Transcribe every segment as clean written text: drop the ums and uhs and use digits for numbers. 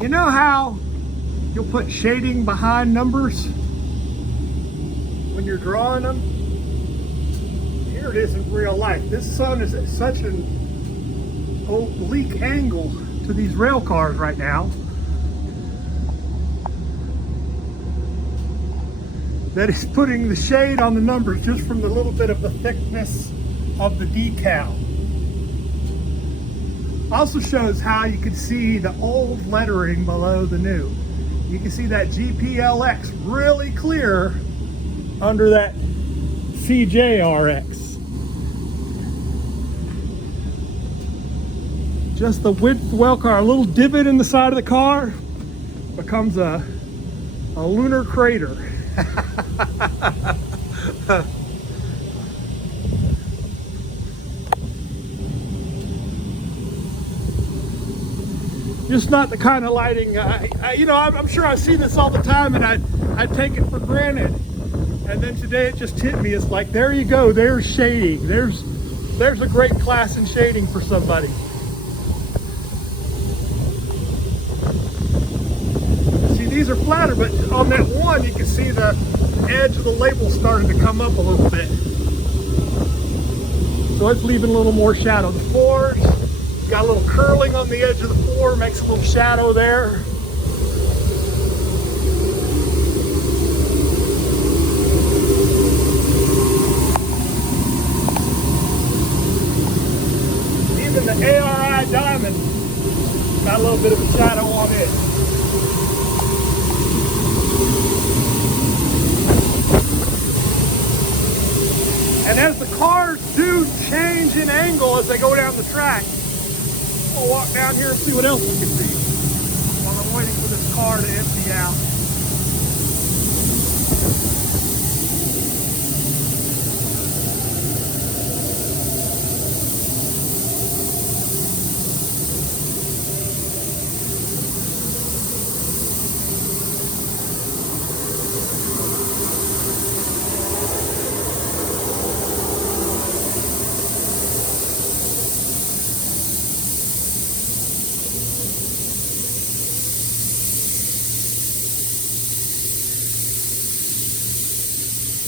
You know how you'll put shading behind numbers when you're drawing them? Here it is in real life. This sun is at such an oblique angle to these rail cars right now that it's putting the shade on the numbers just from the little bit of the thickness of the decal. Also shows how you can see the old lettering below the new. You can see that GPLX really clear under that CJRX. Just the width of the rail car, a little divot in the side of the car becomes a lunar crater. Just not the kind of lighting, I'm sure I see this all the time and I take it for granted. And then today it just hit me. It's like, there you go, there's shading. There's a great class in shading for somebody. See, these are flatter, but on that one you can see the edge of the label starting to come up a little bit. So it's leaving a little more shadow. The fours got a little curling on the edge of the floor, makes a little shadow there. Even the ARI Diamond got a little bit of a shadow on it. And as the cars do change in angle as they go down the track, I'll walk down here and see what else we can see while I'm waiting for this car to empty out.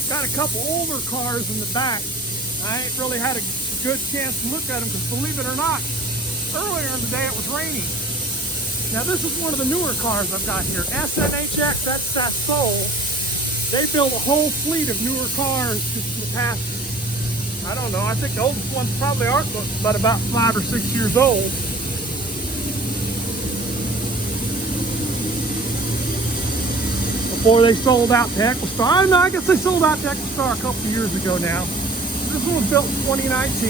Got a couple older cars in the back. I ain't really had a good chance to look at them because, believe it or not, earlier in the day it was raining. Now this is one of the newer cars I've got here. SNHX, that's Sasol. They build a whole fleet of newer cars just in the past, I don't know, I think the oldest ones probably aren't but about 5 or 6 years old. Before they sold out to Equistar. No, I guess they sold out to Equistar a couple of years ago now. This one was built in 2019.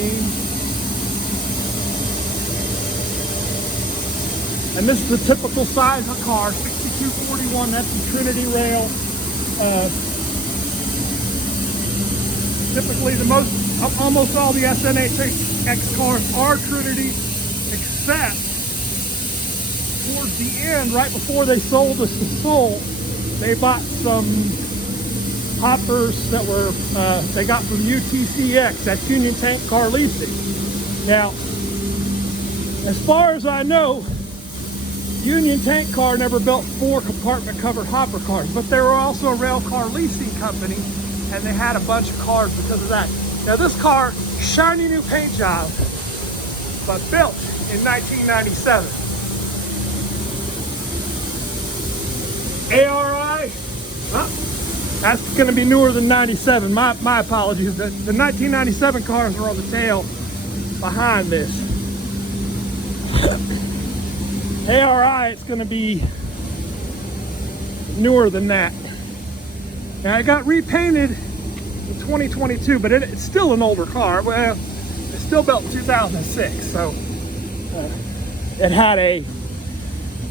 And this is the typical size of car, 6241, that's the Trinity rail. Typically almost all the SNHX cars are Trinity, except towards the end, right before they sold us the Soul, they bought some hoppers that were, they got from UTCX, that's Union Tank Car Leasing. Now, as far as I know, Union Tank Car never built 4 compartment covered hopper cars, but they were also a rail car leasing company, and they had a bunch of cars because of that. Now this car, shiny new paint job, but built in 1997. ARI, well, that's going to be newer than 97. My apologies. The 1997 cars are on the tail behind this. ARI, it's going to be newer than that. Now, it got repainted in 2022, but it's still an older car. Well, it's still built in 2006, so it had a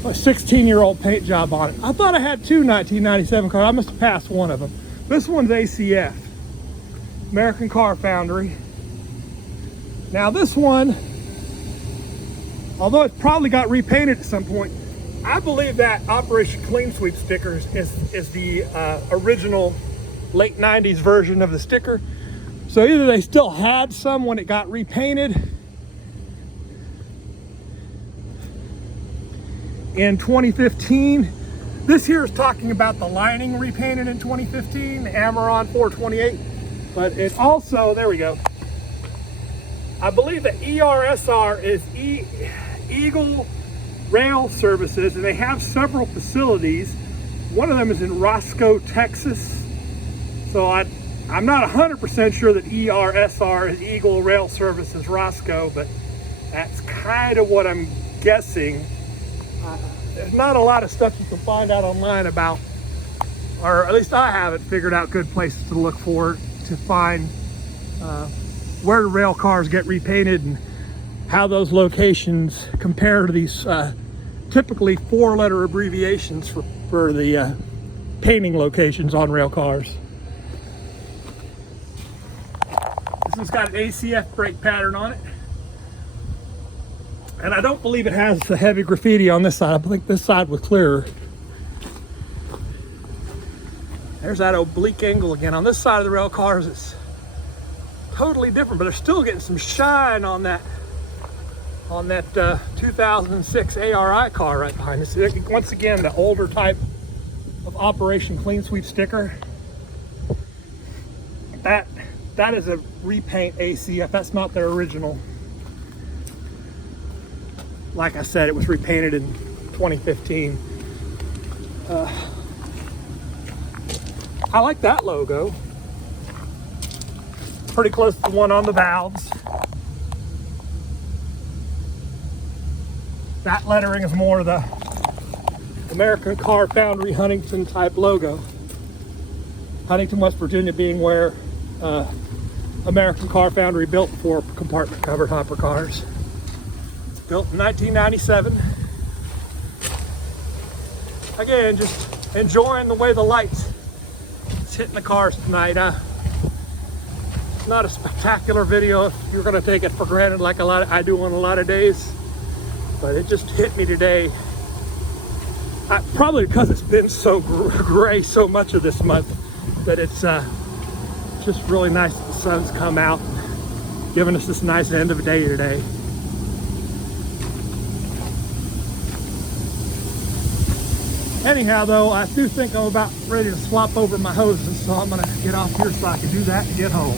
16-year-old paint job on it. I thought I had 2 1997 cars. I must have passed one of them. This one's ACF, American Car Foundry. Now this one, although it probably got repainted at some point, I believe that Operation Clean Sweep sticker is the original late 90s version of the sticker. So either they still had some when it got repainted, in 2015. This here is talking about the lining repainted in 2015, Amaron 428. But it also, there we go. I believe the ERSR is Eagle Rail Services, and they have several facilities. One of them is in Roscoe, Texas. So I'm not 100% sure that ERSR is Eagle Rail Services Roscoe, but that's kind of what I'm guessing. There's not a lot of stuff you can find out online about, or at least I haven't figured out good places to look for to find where rail cars get repainted and how those locations compare to these typically 4-letter abbreviations for the painting locations on rail cars. This one's got an ACF brake pattern on it. And I don't believe it has the heavy graffiti on this side. I think this side was clearer. There's that oblique angle again. On this side of the rail cars, it's totally different, but they're still getting some shine on that 2006 ARI car right behind us. Once again, the older type of Operation Clean Sweep sticker. That is a repaint ACF. That's not their original. Like I said, it was repainted in 2015. I like that logo. Pretty close to the one on the valves. That lettering is more the American Car Foundry Huntington type logo. Huntington, West Virginia being where American Car Foundry built 4 compartment covered hopper cars. Built in 1997. Again, just enjoying the way the lights is hitting the cars tonight. Not a spectacular video if you're going to take it for granted like I do on a lot of days, but it just hit me today. Probably because it's been so gray so much of this month that it's just really nice that the sun's come out, giving us this nice end of a day today. Anyhow, though, I do think I'm about ready to swap over my hoses, so I'm going to get off here so I can do that and get home.